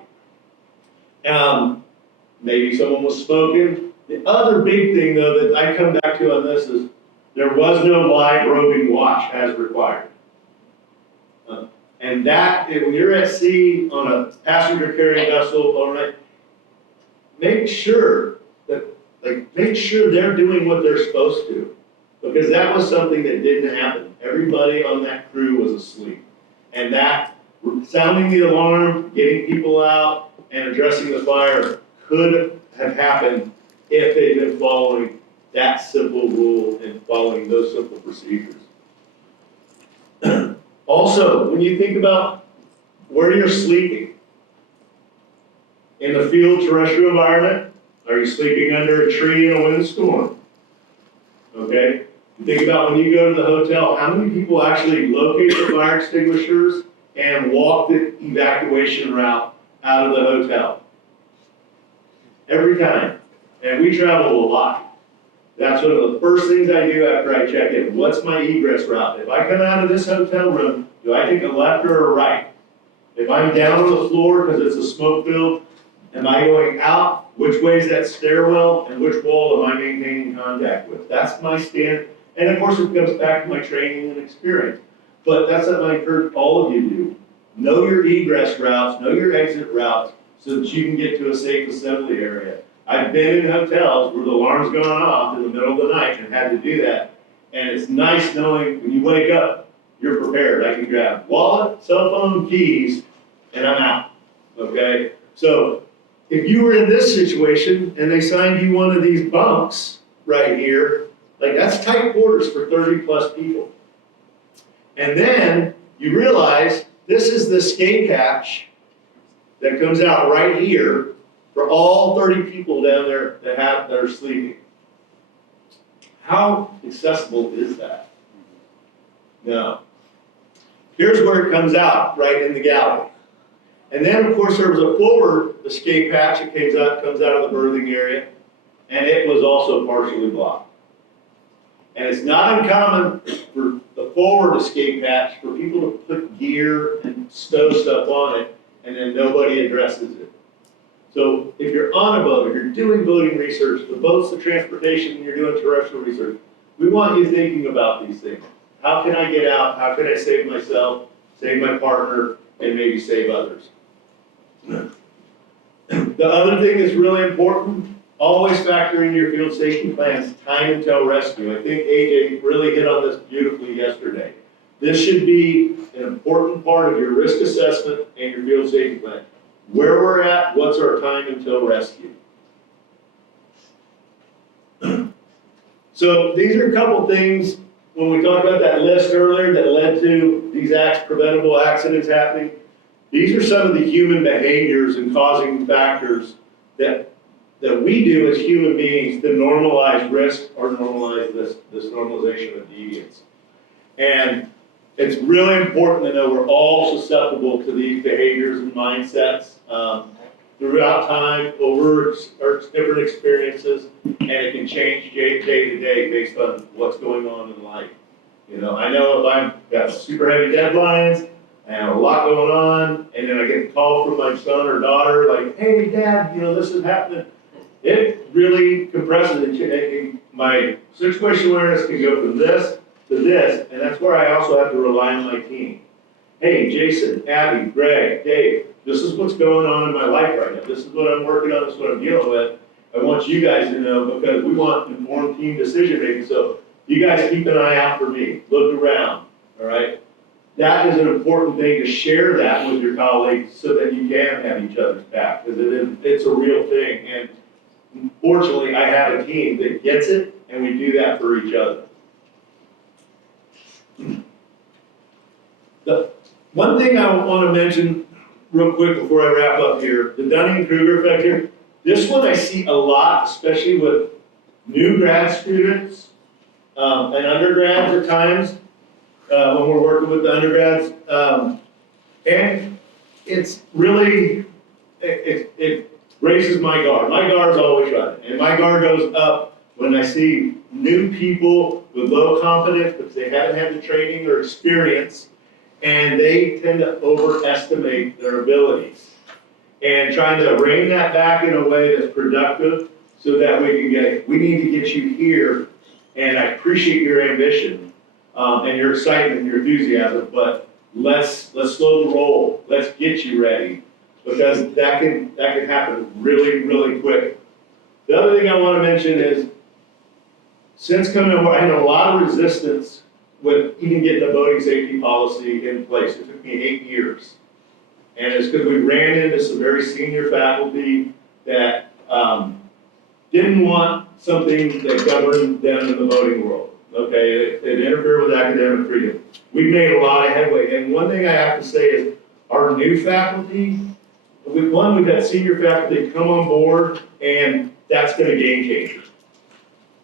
Maybe someone was smoking. The other big thing, though, that I come back to on this is there was no live roving watch as required. And that, when you're at sea on a passenger carrying vessel overnight, make sure they're doing what they're supposed to, because that was something that didn't happen. Everybody on that crew was asleep. And that, sounding the alarm, getting people out, and addressing the fire could have happened if they'd been following that simple rule and following those simple procedures. Also, when you think about where you're sleeping, in the field terrestrial environment, are you sleeping under a tree in a windstorm? Okay? Think about when you go to the hotel, how many people actually locate the fire extinguishers and walk the evacuation route out of the hotel? Every time. And we travel a lot. That's one of the first things I do after I check in. What's my egress route? If I come out of this hotel room, do I take a left or a right? If I'm down on the floor because it's a smoke field, am I going out? Which way is that stairwell and which wall am I maintaining contact with? That's my standard. And of course, it comes back to my training and experience. But that's what I encourage all of you to do. Know your egress routes, know your exit routes, so that you can get to a safe assembly area. I've been in hotels where the alarm's gone off in the middle of the night and had to do that. And it's nice knowing when you wake up, you're prepared. I can grab wallet, cell phone, keys, and I'm out, okay? So if you were in this situation and they signed you one of these bunks right here, like that's tight quarters for 30 plus people. And then you realize this is the escape hatch that comes out right here for all 30 people down there that are sleeping. How accessible is that? No. Here's where it comes out, right in the galley. And then, of course, there was a forward escape hatch that comes out of the berthing area, and it was also partially blocked. And it's not uncommon for the forward escape hatch for people to put gear and stow stuff on it, and then nobody addresses it. So if you're on a boat, if you're doing boating research, the boat's the transportation, and you're doing terrestrial research, we want you thinking about these things. How can I get out? How can I save myself, save my partner, and maybe save others? The other thing that's really important, always factor in your field safety plans, time until rescue. I think AJ really hit on this beautifully yesterday. This should be an important part of your risk assessment and your field safety plan. Where we're at, what's our time until rescue? So these are a couple things when we talked about that list earlier that led to these preventable accidents happening. These are some of the human behaviors and causing factors that we do as human beings to normalize risk or normalize this normalization of deviance. And it's really important to know we're all susceptible to these behaviors and mindsets throughout time, over our different experiences, and it can change day to day based on what's going on in life. You know, I know if I've got super heavy deadlines and a lot going on, and then I get a call from my son or daughter, like, hey, Dad, you know, this is happening. It really compresses it. My situation awareness can go from this to this, and that's where I also have to rely on my team. Hey, Jason, Abby, Greg, Dave, this is what's going on in my life right now. This is what I'm working on, this is what I'm dealing with. I want you guys to know because we want informed team decision making. So you guys keep an eye out for me. Look around, all right? That is an important thing to share that with your colleagues so that you can have each other's back because it's a real thing. And fortunately, I have a team that gets it and we do that for each other. The one thing I want to mention real quick before I wrap up here, the Dunning-Kruger effect here. This one I see a lot, especially with new grad students and undergrads at times when we're working with the undergrads. And it's really, it raises my guard. My guard's always running, and my guard goes up when I see new people with low confidence because they haven't had the training or experience, and they tend to overestimate their abilities. And trying to rein that back in a way that's productive so that we need to get you here, and I appreciate your ambition and your excitement and your enthusiasm, but let's slow the roll, let's get you ready, because that can happen really, really quick. The other thing I want to mention is, since coming on board, I had a lot of resistance with even getting a voting safety policy in place. It took me 8 years. And it's because we ran into some very senior faculty that didn't want something that governed them in the voting world. Okay, it interfered with academic freedom. We've made a lot of headway. And one thing I have to say is our new faculty, we've had senior faculty come on board, and that's been a game changer.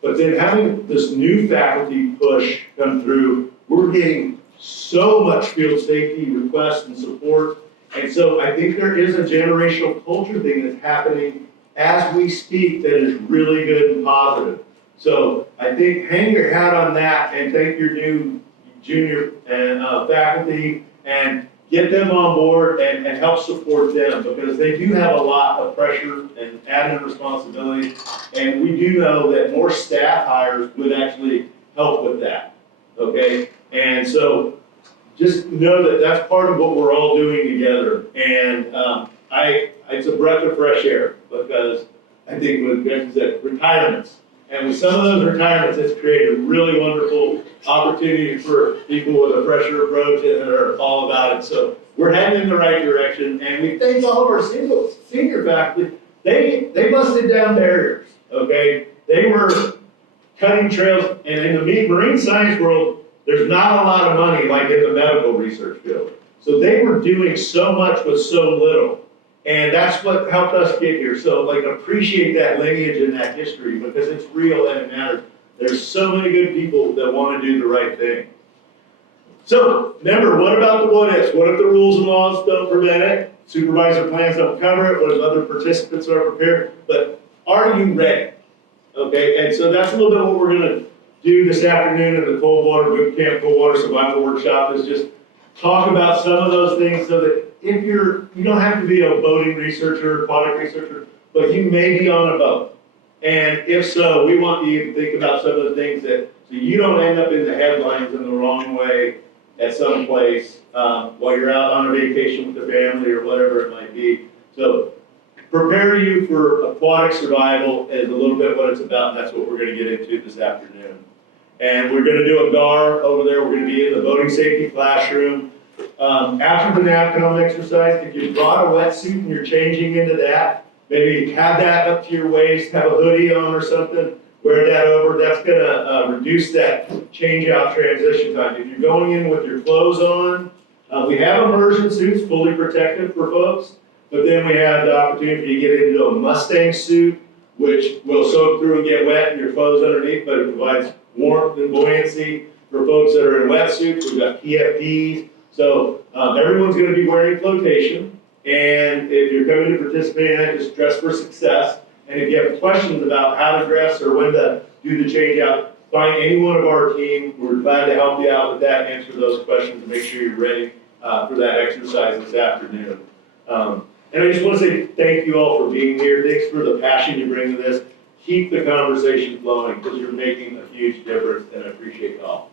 But then having this new faculty push come through, we're getting so much field safety requests and support. And so I think there is a generational culture thing that's happening as we speak that is really good and positive. So I think hang your hat on that and thank your new junior and faculty and get them on board and help support them because they do have a lot of pressure and added responsibility. And we do know that more staff hires would actually help with that, okay? And so just know that that's part of what we're all doing together. And it's a breath of fresh air because I think with retirements, and with some of those retirements, it's created a really wonderful opportunity for people with a fresher approach and that are all about it. So we're heading in the right direction, and we thank all of our senior faculty. They busted down barriers, okay? They were cutting trails, and in the marine science world, there's not a lot of money like in the medical research field. So they were doing so much with so little. And that's what helped us get here. So like appreciate that lineage and that history because it's real and it matters. There's so many good people that want to do the right thing. So remember, what about the what ifs? What if the rules and laws don't prevent it? Supervisor plans don't cover it, what if other participants are prepared? But are you ready? Okay, and so that's a little bit what we're gonna do this afternoon in the Cold Water Boot Camp Cold Water Survival Workshop is just talk about some of those things so that if you don't have to be a boating researcher, aquatic researcher, but you may be on a boat. And if so, we want you to think about some of the things that, so you don't end up in the headlines in the wrong way at some place while you're out on a vacation with the family or whatever it might be. So prepare you for aquatic survival is a little bit what it's about, and that's what we're gonna get into this afternoon. And we're gonna do a GAR over there. We're gonna be in the boating safety classroom. After the NAVCOM exercise, if you brought a wetsuit and you're changing into that, maybe have that up to your waist, have a hoodie on or something, wear that over. That's gonna reduce that change out transition time. If you're going in with your clothes on, we have immersion suits, fully protective for folks, but then we have the opportunity to get into a Mustang suit, which will soak through and get wet and your clothes underneath, but it provides warmth and buoyancy. For folks that are in wetsuits, we've got PFDs. So everyone's going to be wearing flotation. And if you're coming to participate in that, just dress for success. And if you have questions about how to dress or when to do the change out, find any one of our team. We're glad to help you out with that, answer those questions, and make sure you're ready for that exercise this afternoon. And I just want to say thank you all for being here. Thanks for the passion you bring to this. Keep the conversation flowing because you're making a huge difference, and I appreciate y'all.